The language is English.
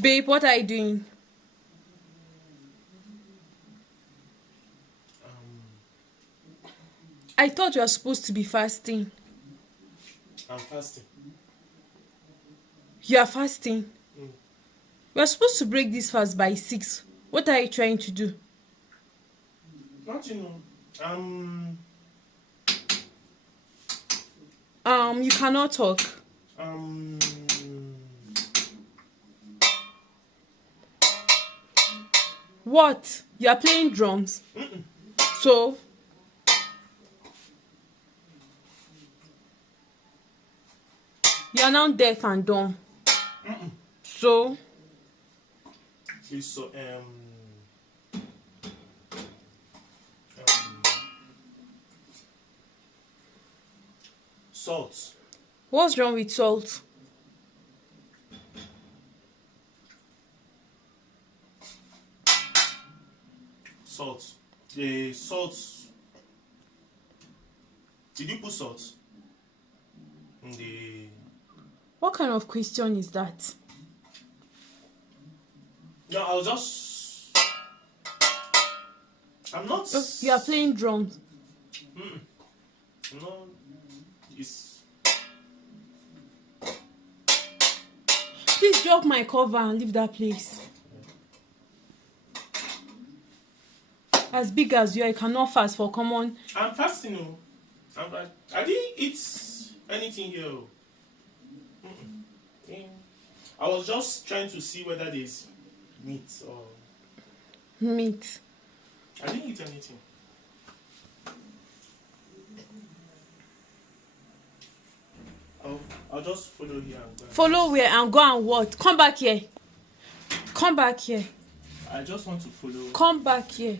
Babe, what are you doing? I thought you were supposed to be fasting. I'm fasting. You are fasting? Mm. We are supposed to break this fast by 6. What are you trying to do? Nothing. You cannot talk. Um. What? You are playing drums? Mm-mm. So? You are now deaf and dumb. Mm-mm. So? So salt. What's wrong with salt? Salt. The salt. Did you put salt in the? What kind of question is that? No, I'll just. I'm not. Oh, you are playing drums. No, it's. Please drop my cover and leave that place. As big as you are, you cannot fast for common. I'm fasting. I didn't eat anything here. I was just trying to see whether there's meat or. Meat. I didn't eat anything. I'll just follow here and go. Follow where and go and what? Come back here. Come back here. I just want to follow. Come back here.